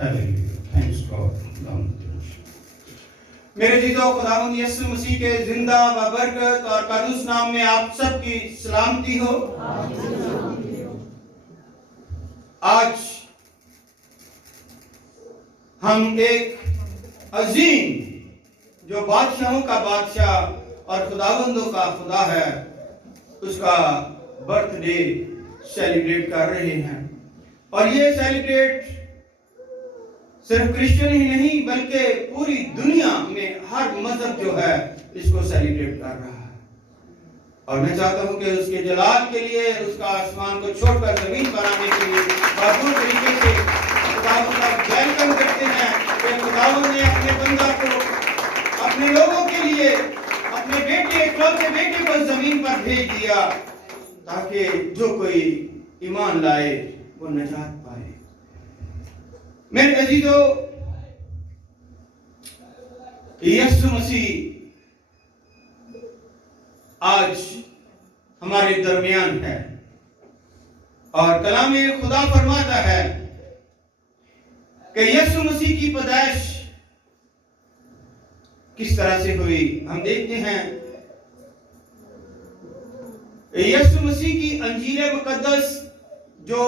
میرے عزیزو، خداوند یسوع مسیح کے زندہ و برکت اور قدوس نام میں آپ سب کی سلامتی ہو۔ آج ہم ایک عظیم جو بادشاہوں کا بادشاہ اور خداوندوں کا خدا ہے اس کا برتھ ڈے سیلیبریٹ کر رہے ہیں، اور یہ سیلیبریٹ صرف کرسچن ہی نہیں بلکہ پوری دنیا میں ہر مذہب جو ہے اس کو سیلیبریٹ کر رہا ہے۔ اور میں چاہتا ہوں کہ اس کے جلال کے لیے، اس کا آسمان کو چھوڑ کر زمین پر آنے کے لیے بھرپور طریقے سے خداوند کا ویلکم کرتے ہیں کہ خداوند نے اپنے بندہ کو اپنے لوگوں کے لیے اپنے بیٹے، اکلوتے بیٹے کو زمین پر بھیج دیا تاکہ جو کوئی ایمان لائے وہ نجات پائے۔ میرے عزیزو، یسوع مسیح آج ہمارے درمیان ہے، اور کلام خدا فرماتا ہے کہ یسوع مسیح کی پیدائش کس طرح سے ہوئی۔ ہم دیکھتے ہیں یسوع مسیح کی انجیل مقدس جو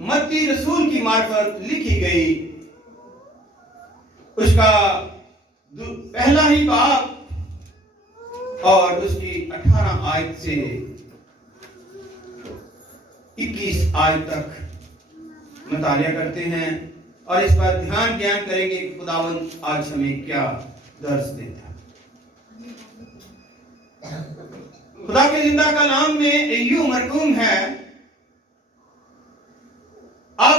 متی رسول کی معرفت لکھی گئی، اس کا پہلا ہی باب اور اس کی 18 آیت سے 21 آیت تک مطالعہ کرتے ہیں، اور اس پر دھیان کریں گے کہ خداوند آج ہمیں کیا درس دیتا ہے۔ خدا کے زندہ کلام میں یوں مرقوم ہے، اب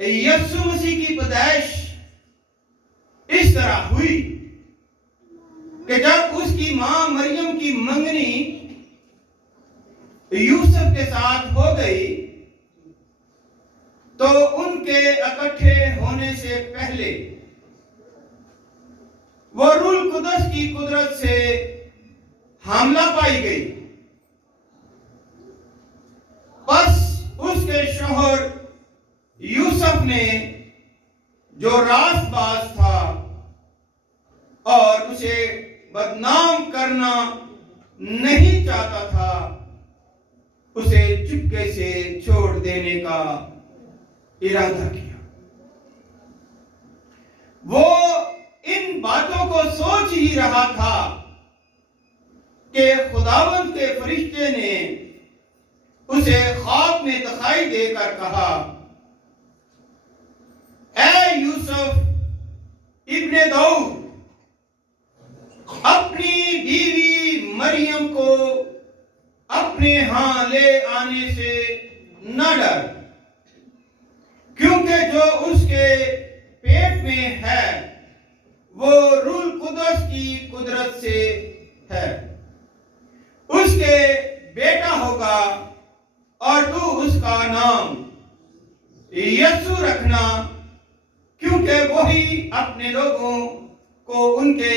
یسوع مسیح کی پیدائش اس طرح ہوئی کہ جب اس کی ماں مریم کی منگنی یوسف کے ساتھ ہو گئی تو ان کے اکٹھے ہونے سے پہلے وہ روح القدس کی قدرت سے حاملہ پائی گئی۔ بس اس کے شوہر یوسف نے جو راست باز تھا اور اسے بدنام کرنا نہیں چاہتا تھا، اسے چپکے سے چھوڑ دینے کا ارادہ کیا۔ وہ ان باتوں کو سوچ ہی رہا تھا کہ خداوند کے فرشتے نے اسے خواب میں دکھائی دے کر کہا، اے یوسف ابن داؤد، اپنی بیوی مریم کو اپنے ہاں لے آنے سے نہ ڈر، کیونکہ جو اس کے پیٹ میں ہے وہ روح القدس کی قدرت سے ہے۔ اس کے بیٹا ہوگا اور تو اس کا نام یسوع رکھنا، کیونکہ وہی اپنے لوگوں کو ان کے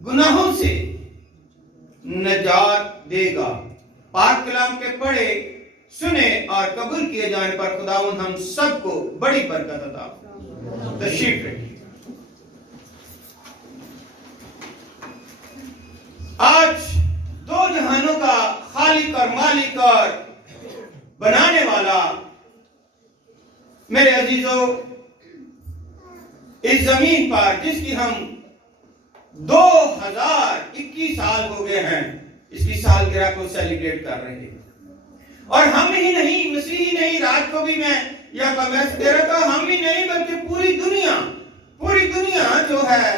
گناہوں سے نجات دے گا۔ پاک کلام کے پڑھے، سنے اور قبول کیے جانے پر خداوند ہم سب کو بڑی برکت عطا فرمائے۔ تشریف رکھیے۔ آج دو جہانوں کا خالق اور مالک اور بنانے والا، میرے عزیزو، اس زمین پر جس کی ہم 2021 سال ہو گئے ہیں، اس کی سالگرہ کو سیلیبریٹ کر رہے ہیں، اور ہم ہی نہیں، مسیحی نہیں، رات کو بھی میں یا کمیس دے رہا تھا، ہم ہی نہیں بلکہ پوری دنیا جو ہے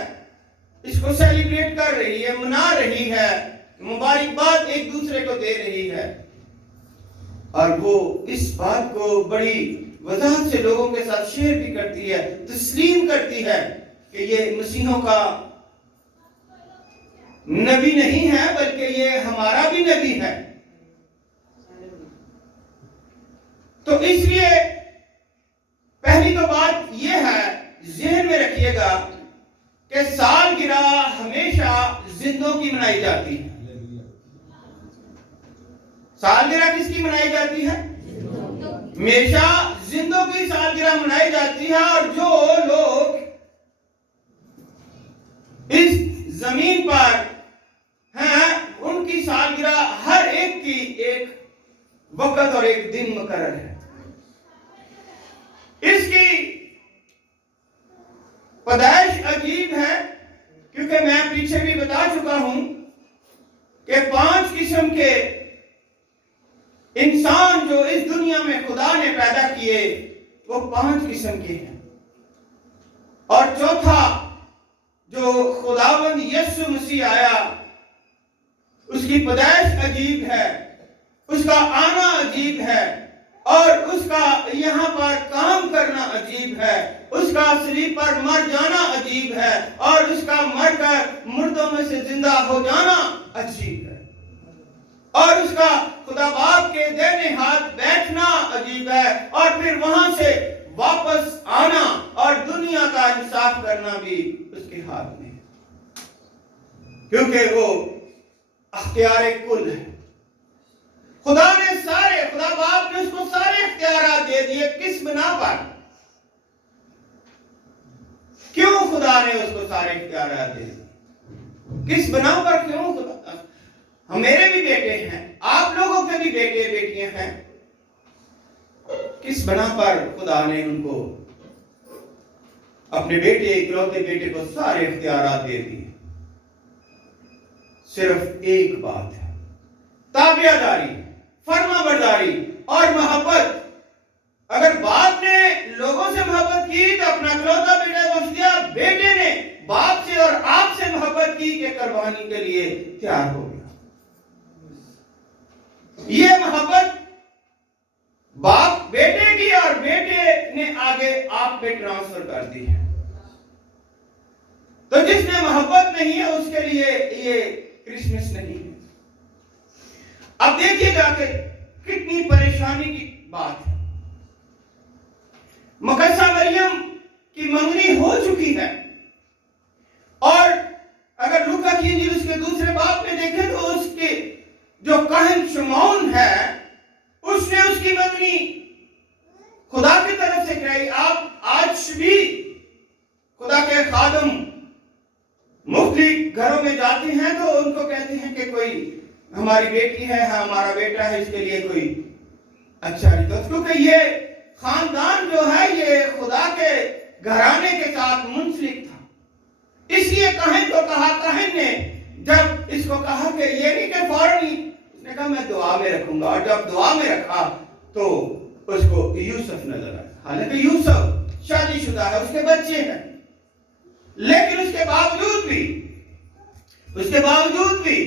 اس کو سیلیبریٹ کر رہی ہے، منا رہی ہے، مبارکباد ایک دوسرے کو دے رہی ہے، اور وہ اس بات کو بڑی وضاحت سے لوگوں کے ساتھ شیئر بھی کرتی ہے، تسلیم کرتی ہے کہ یہ مسیحوں کا نبی نہیں ہے بلکہ یہ ہمارا بھی نبی ہے۔ تو اس لیے پہلی تو بات یہ ہے، ذہن میں رکھیے گا کہ سالگرہ ہمیشہ زندوں کی منائی جاتی ہے۔ سالگرہ کس کی منائی جاتی ہے؟ ہمیشہ زندوں کی سالگرہ منائی جاتی ہے، اور جو لوگ اس زمین پر ہیں ان کی سالگرہ ہر ایک کی ایک وقت اور ایک دن مقرر ہے۔ اس کی پیدائش عجیب ہے، کیونکہ میں پیچھے بھی بتا چکا ہوں کہ 5 قسم کے انسان جو اس دنیا میں خدا نے پیدا کیے وہ 5 قسم کے ہیں، اور چوتھا جو خداوند یسوع مسیح آیا اس کی پیدائش عجیب ہے، اس کا آنا عجیب ہے، اور اس کا یہاں پر کام کرنا عجیب ہے، اس کا صلیب پر مر جانا عجیب ہے، اور اس کا مر کر مردوں میں سے زندہ ہو جانا عجیب ہے، اور اس کا خدا باپ کے دائیں ہاتھ بیٹھنا عجیب ہے، اور پھر وہاں سے واپس آنا اور دنیا کا انصاف کرنا بھی اس کے ہاتھ میں ہے، کیونکہ وہ اختیار کل ہے۔ خدا باپ نے اس کو سارے اختیارات دے دیے، کس بنا پر؟ کیوں خدا نے اس کو سارے اختیارات دے دیے؟ کس بنا پر؟ کیوں خدا؟ میرے بھی بیٹے ہیں، آپ لوگوں کے بھی بیٹے بیٹیاں ہیں، کس بنا پر خدا نے ان کو اپنے بیٹے اکلوتے بیٹے کو سارے اختیارات دے دیے؟ صرف ایک بات ہے، تابعہ داری، فرما برداری اور محبت۔ اگر باپ نے لوگوں سے محبت کی تو اپنا اکلوتا بیٹا بخش دیا، بیٹے نے باپ سے اور آپ سے محبت کی کہ قربانی کے لیے تیار ہو گیا۔ یہ محبت باپ بیٹے کی اور بیٹے نے آگے آپ پہ ٹرانسفر کر دی ہے۔ تو جس نے محبت نہیں ہے اس کے لیے یہ کرسمس نہیں ہے۔ اب دیکھیے گا کہ کتنی پریشانی کی بات ہے۔ مقدسہ مریم کی منگنی ہو چکی ہے، اور اگر لوکا کی انجیل اس کے دوسرے باب میں دیکھیں تو اس کے جو کاہن شمعون ہے اس نے اس کی منگنی خدا کی طرف سے کرائی۔ آپ آج بھی خدا کے خادم مختلف گھروں میں جاتے ہیں تو ان کو کہتے ہیں کہ کوئی ہماری بیٹی ہے، ہمارا بیٹا ہے، اس کے لیے کوئی اچھا نہیں تو، کیونکہ یہ خاندان جو ہے یہ خدا کے گھرانے کے ساتھ منسلک تھا۔ اس لیے کاہن کو کہا، کاہن نے جب اس کو کہا کہ یہ نہیں کہ فوراً ہی اس نے کہا میں دعا میں رکھوں گا، اور جب دعا میں رکھا تو اس کو یوسف نظر آیا۔ حالانکہ یوسف شادی شدہ ہے، اس کے بچے ہیں، لیکن اس کے باوجود بھی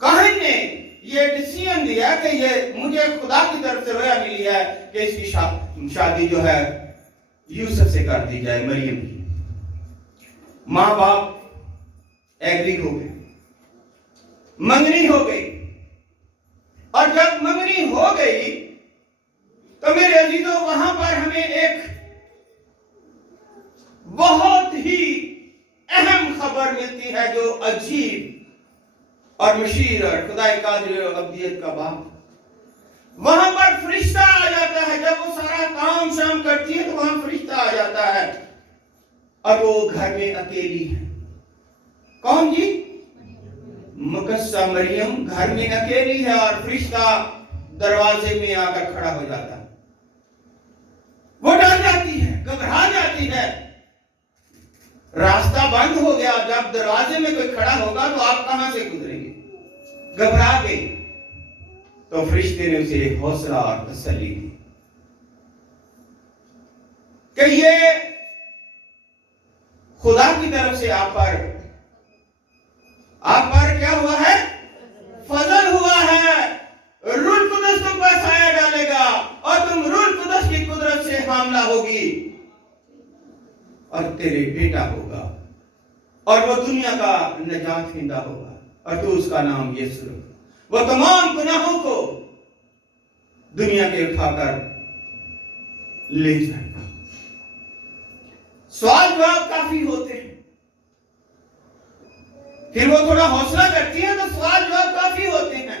کاہن نے یہ ڈیسیژن دیا کہ یہ مجھے خدا کی طرف سے رویا ملی ہے کہ اس کی شادی جو ہے یوسف سے کر دی جائے، مریم کی۔ ماں باپ ایگری ہو گئے، منگنی ہو گئی، اور جب منگنی ہو گئی تو میرے عزیزوں وہاں پر ہمیں ایک بہت ہی اہم خبر ملتی ہے جو عجیب اور مشیر اور خدا قادر و ابدیت کا باپ۔ وہاں پر فرشتہ آ جاتا ہے، جب وہ سارا کام شام کرتی ہے تو وہاں فرشتہ آ جاتا ہے، اور وہ گھر میں اکیلی ہے۔ کون جی؟ مقدسہ مریم گھر میں اکیلی ہے، اور فرشتہ دروازے میں آ کر کھڑا ہو جاتا ہے۔ وہ ڈر جاتی ہے، گھبرا جاتی ہے، راستہ بند ہو گیا، جب دروازے میں کوئی کھڑا ہوگا تو آپ کہاں سے گزریں گے؟ گھبرا گئی۔ تو فرشتے نے اسے حوصلہ اور تسلی دی کہ یہ خدا کی طرف سے آپ پر کیا ہوا ہے؟ فضل ہوا ہے۔ روح القدس تم پر سایہ ڈالے گا، اور تم روح القدس کی قدرت سے حاملہ ہوگی، اور تیرے بیٹا ہوگا، اور وہ دنیا کا نجات دہندہ ہوگا، اور تو اس کا نام یسوع رکھنا۔ وہ تمام گناہوں کو دنیا کے اٹھا کر لے جائے گا۔ سوال جواب کافی ہوتے ہیں، پھر وہ تھوڑا حوصلہ کرتی ہے تو سوال جواب کافی ہوتے ہیں،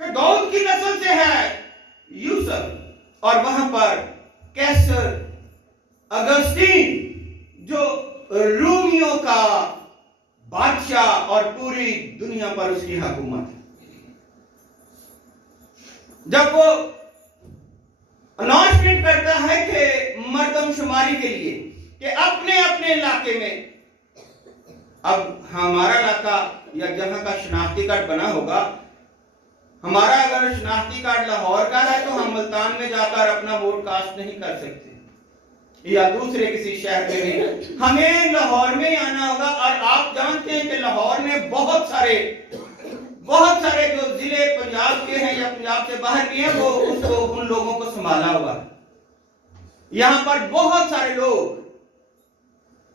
کہ داؤد کی نسل سے ہے یوسف، اور وہاں پر کیسر اگسٹین جو رومیوں کا بادشاہ اور پوری دنیا پر اس کی حکومت ہے، جب وہ اناؤنسمنٹ کرتا ہے کہ مردم شماری کے لیے کہ اپنے اپنے علاقے میں، اب ہمارا علاقہ یا جہاں کا شناختی کارڈ بنا ہوگا، ہمارا اگر شناختی کارڈ لاہور کا ہے تو ہم ملتان میں جا کر اپنا ووٹ کاسٹ نہیں کر سکتے، یا دوسرے کسی شہر میں نہیں، ہمیں لاہور میں آنا ہوگا۔ اور آپ جانتے ہیں کہ لاہور میں بہت سارے جو ضلع پنجاب کے ہیں یا پنجاب سے باہر کے ہیں، وہ ان لوگوں کو سنبھالا ہوا ہے۔ یہاں پر بہت سارے لوگ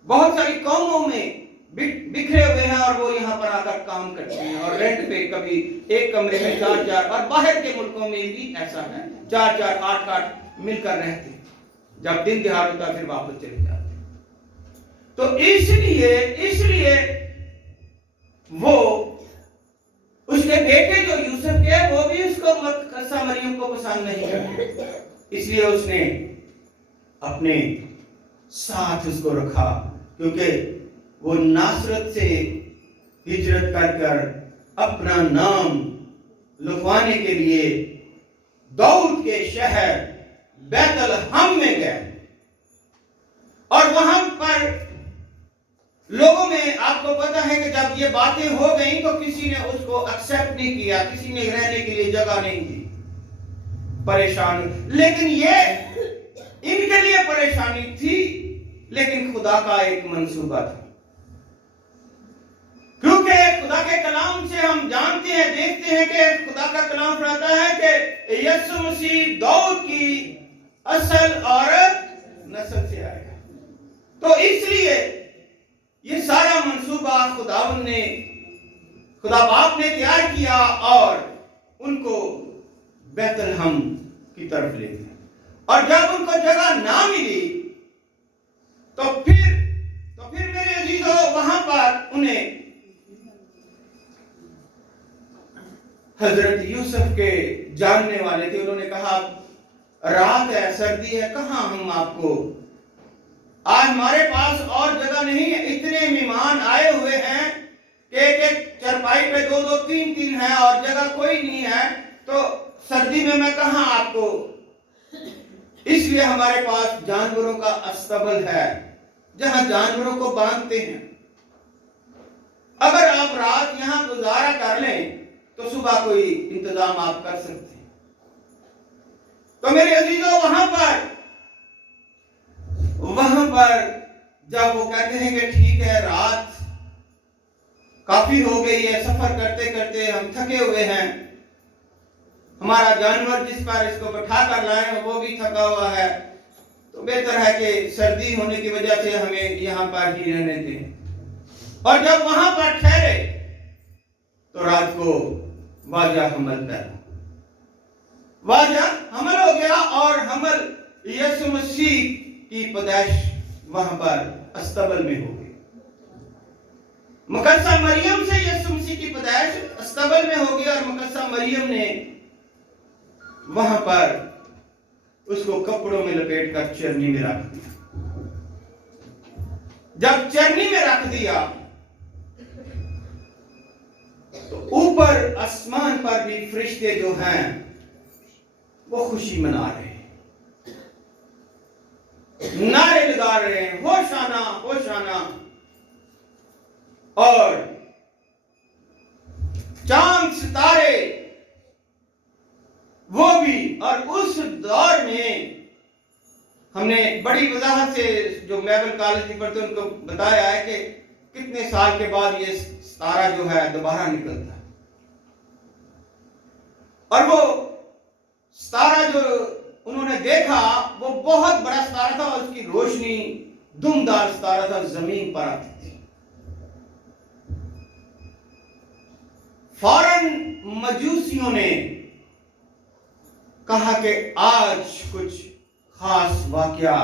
بہت ساری قوموں میں بکھرے ہوئے ہیں، اور وہ یہاں پر آ کر کام کرتے ہیں، اور رینٹ پہ کبھی ایک کمرے میں 4 اور باہر کے ملکوں میں بھی ایسا ہے 4 8 مل کر رہتے ہیں، جب دن تہوار ہوتا ہے پھر واپس چلے جاتے ہیں۔ تو اس لیے وہ اس کے بیٹے جو یوسف کے وہ بھی اس کو مقدسہ مریم کو پسند نہیں کرتے، اس لیے اس نے اپنے ساتھ اس کو رکھا، کیونکہ وہ ناصرت سے ہجرت کر اپنا نام لکھوانے کے لیے داؤد کے شہر بیت الحم میں گئے، اور وہاں پر لوگوں میں آپ کو پتا ہے کہ جب یہ باتیں ہو گئیں تو کسی نے اس کو ایکسپٹ نہیں کیا، کسی نے رہنے کے لیے جگہ نہیں دی، پریشان۔ لیکن یہ ان کے لیے پریشانی تھی، لیکن خدا کا ایک منصوبہ تھا، کیونکہ خدا کے کلام سے ہم جانتے ہیں، دیکھتے ہیں کہ خدا کا کلام فرماتا ہے کہ یسوع مسیح داؤد کی اصل اور نسل سے آئے گا۔ تو اس لیے یہ سارا منصوبہ خدا باپ نے تیار کیا اور ان کو بیت الحم کی طرف لے گیا، اور جب ان کو جگہ نہ ملی تو پھر میرے عزیزو وہاں پر انہیں حضرت یوسف کے جاننے والے تھے، انہوں نے کہا رات ہے، سردی ہے، کہاں ہم آپ کو، آج ہمارے پاس اور جگہ نہیں ہے، اتنے مہمان آئے ہوئے ہیں کہ ایک چرپائی پہ 2 3 ہیں اور جگہ کوئی نہیں ہے، تو سردی میں کہاں آپ کو، اس لیے ہمارے پاس جانوروں کا استبل ہے جہاں جانوروں کو باندھتے ہیں، اگر آپ رات یہاں گزارا کر لیں تو صبح کوئی انتظام آپ کر سکتے ہیں۔ تو میرے عزیزوں وہاں پر جب وہ کہتے ہیں کہ ٹھیک ہے رات کافی ہو گئی ہے، سفر کرتے کرتے ہم تھکے ہوئے ہیں، ہمارا جانور جس پر اس کو بٹھا کر لائے وہ بھی تھکا ہوا ہے، تو بہتر ہے کہ سردی ہونے کی وجہ سے ہمیں یہاں پر ہی رہنے دیں۔ اور جب وہاں پر ٹھہرے تو رات کو واجہ حمل ہو گیا، اور حمل یسوع مسیح کی پیدائش وہاں پر استبل میں ہو گئی۔ مقدسہ مریم سے یسوع مسیح کی پیدائش استبل میں ہو گئی، اور مقدسہ مریم نے وہاں پر اس کو کپڑوں میں لپیٹ کر چرنی میں رکھ دیا۔ جب چرنی میں رکھ دیا تو اوپر آسمان پر بھی فرشتے جو ہیں وہ خوشی منا رہے ہیں، نعرے لگا رہے ہیں، ہوشانا ہوشانا، اور چاند ستارے وہ بھی۔ اور اس دور میں ہم نے بڑی وضاحت سے جو بائبل کالج میں پڑھتے ان کو بتایا ہے کہ کتنے سال کے بعد یہ ستارہ جو ہے دوبارہ نکلتا ہے، اور وہ ستارہ جو انہوں نے دیکھا وہ بہت بڑا ستارہ تھا، اور اس کی روشنی دمدار ستارہ تھا، زمین پر آتی تھی۔ فوراً مجوسیوں نے کہا کہ آج کچھ خاص واقعہ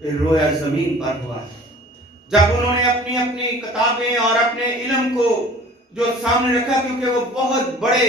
رویا زمین پر ہوا ہے۔ جب انہوں نے اپنی اپنی کتابیں اور اپنے علم کو جو سامنے رکھا، کیونکہ وہ بہت بڑے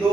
2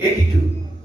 82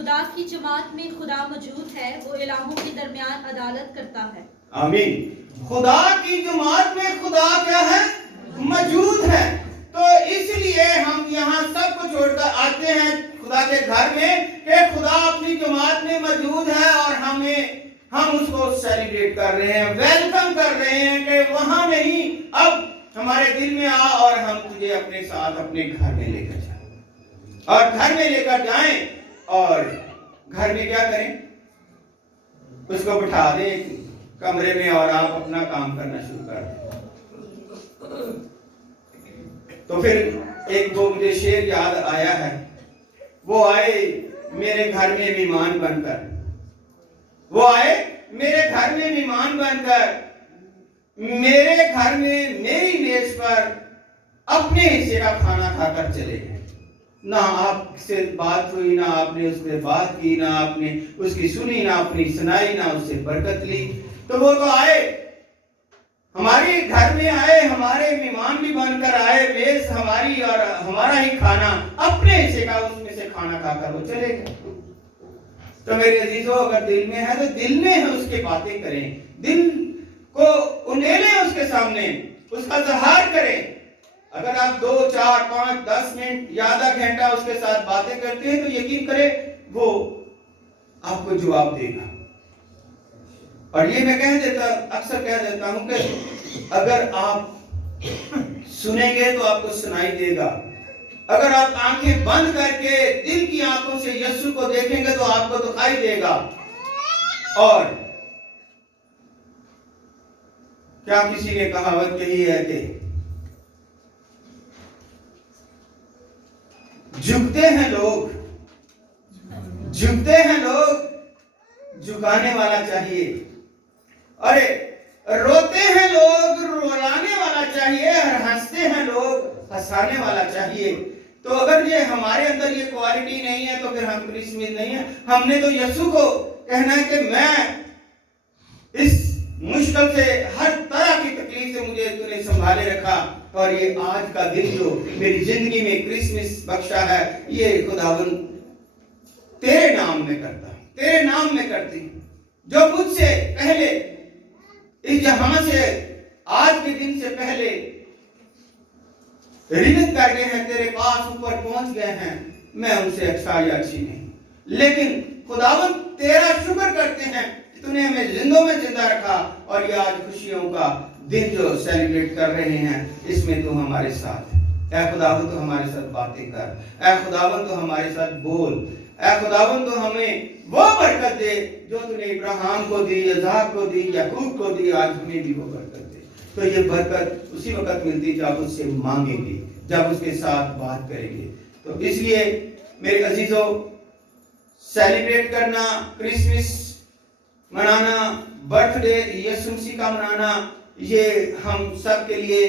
خدا کی جماعت میں خدا موجود ہے، وہ الہوں کے درمیان عدالت کرتا ہے۔ آمین۔ خدا کی جماعت میں خدا کیا ہے؟ موجود ہے۔ تو اس لیے ہم یہاں سب کو چھوڑ کر آتے ہیں خدا کے گھر میں کہ خدا اپنی جماعت میں موجود ہے، اور ہم اس کو سیلیبریٹ کر رہے ہیں، ویلکم کر رہے ہیں کہ وہاں نہیں، اب ہمارے دل میں آ اور ہم تجھے اپنے ساتھ اپنے گھر میں لے کر جائیں، اور گھر میں لے کر جائیں، اور گھر میں کیا کریں؟ اس کو بٹھا دیں کمرے میں اور آپ اپنا کام کرنا شروع کر دیں۔ تو پھر ایک وہ مجھے شعر یاد آیا ہے، وہ آئے میرے گھر میں مہمان بن کر، وہ آئے میرے گھر میں مہمان بن کر، میرے گھر میں میری میز پر اپنے حصے کا کھانا کھا کر چلے گئے۔ نہ آپ سے بات ہوئی، نہ آپ نے اس سے بات کی، نہ آپ نے اس کی سنی، نہ اپنی سنائی، نہ اس سے برکت لی۔ تو وہ تو آئے، ہمارے گھر میں آئے، ہمارے مہمان بھی بن کر آئے، میز ہماری اور ہمارا ہی کھانا، اپنے حصے کا اس میں سے کھانا کھا کر وہ چلے گئے۔ تو میرے عزیزو، اگر دل میں ہے تو دل میں ہے اس کے باتیں کریں، دل کو انیلیں اس کے سامنے، اس کا اظہار کریں۔ اگر آپ 2 4 5 10 منٹ یا آدھا گھنٹہ اس کے ساتھ باتیں کرتے ہیں تو یقین کریں وہ آپ کو جواب دے گا۔ اور یہ میں اکثر کہہ دیتا ہوں کہ اگر آپ سنیں گے تو آپ کو سنائی دے گا، اگر آپ آنکھیں بند کر کے دل کی آنکھوں سے یسوع کو دیکھیں گے تو آپ کو دکھائی دے گا۔ اور کیا کسی نے کہاوت کہی ہے کہ جھکتے ہیں لوگ، جھکانے والا چاہیے، ارے روتے ہیں لوگ، رلانے والا چاہیے، اور ہنستے ہیں لوگ، ہنسانے والا چاہیے۔ تو اگر یہ ہمارے اندر یہ کوالٹی نہیں ہے تو پھر ہم کرسمس نہیں ہیں۔ ہم نے تو یسوع کو کہنا ہے کہ میں اس مشکل سے، ہر طرح کی تکلیف سے مجھے تو نے سنبھالے رکھا، اور یہ آج کا دن جو میری زندگی میں کرسمس بخشا ہے، یہ خداوند تیرے نام میں کرتا ہے، تیرے نام میں کرتی ہے۔ جو مجھ سے پہلے اس جہاں سے آج کے دن سے پہلے رنت کر گئے ہیں، تیرے پاس اوپر پہنچ گئے ہیں، میں ان سے اچھا یا اچھی نہیں، لیکن خداوند تیرا شکر کرتے ہیں کہ تو نے ہمیں زندوں میں زندہ رکھا، اور یہ آج خوشیوں کا دن جو سیلیبریٹ کر رہے ہیں، اس میں تو ہمارے ساتھ ہے۔ اے خداوند تو ہمارے ساتھ باتیں کر، اے خداوند تو ہمارے ساتھ بول، اے خداوند تو ہمیں وہ برکت دے جو تو نے ابراہیم کو دی، اسحاق کو دی، یعقوب کو دی، آج ہمیں بھی وہ برکت دے۔ تو یہ برکت اسی وقت ملتی جب اس سے مانگیں گے، جب اس کے ساتھ بات کریں گے۔ تو اس لیے میرے عزیزوں، سیلیبریٹ کرنا، کرسمس منانا، برتھ ڈے یسوع مسیح کا منانا، یہ ہم سب کے لیے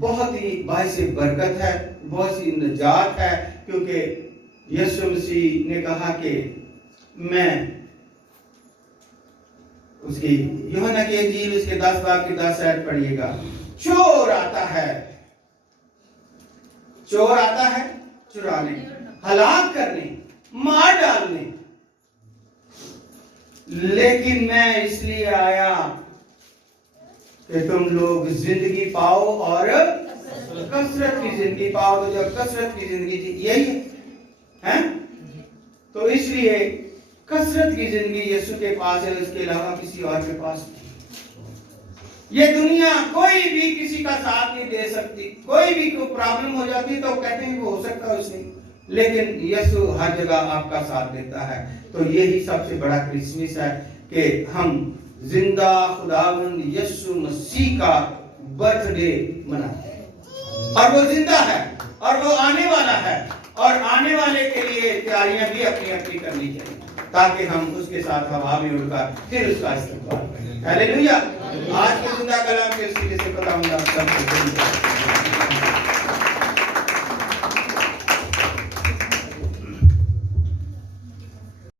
بہت ہی باعث برکت ہے، بہت سی نجات ہے، کیونکہ یسوع مسیح نے کہا کہ میں اس کی یوحنا کی انجیل اس کے 10 باب کی 10 آیت پڑھیے گا، چور آتا ہے چرانے، ہلاک کرنے، مار ڈالنے، لیکن میں اس لیے آیا کہ تم لوگ زندگی پاؤ اور کثرت کی زندگی پاؤ۔ تو جب کثرت کی زندگی یہی ہے، تو اس لیے کثرت کی زندگی یسوع کے پاس ہے، اس کے علاوہ کسی اور کے پاس نہیں۔ یہ دنیا کوئی بھی کسی کا ساتھ نہیں دے سکتی، کوئی بھی کوئی پرابلم ہو جاتی تو کہتے ہیں وہ ہو سکتا ہے اس نے، لیکن یسوع ہر جگہ آپ کا ساتھ دیتا ہے۔ تو یہی سب سے بڑا کرسمس ہے کہ ہم زندہ خداوند یسوع مسیح کا برتھ ڈے مناتے ہیں، اور وہ زندہ ہے، اور وہ آنے والا ہے، اور آنے والے کے لیے تیاریاں بھی اپنی اپنی کرنی چاہیے تاکہ ہم اس کے ساتھ ہوا میں اڑ کر پھر اس کا استقبال کریں۔ ہیلیلویا۔ آج کے زندہ کلام کے سیدھے سے خداوند آپ سب کو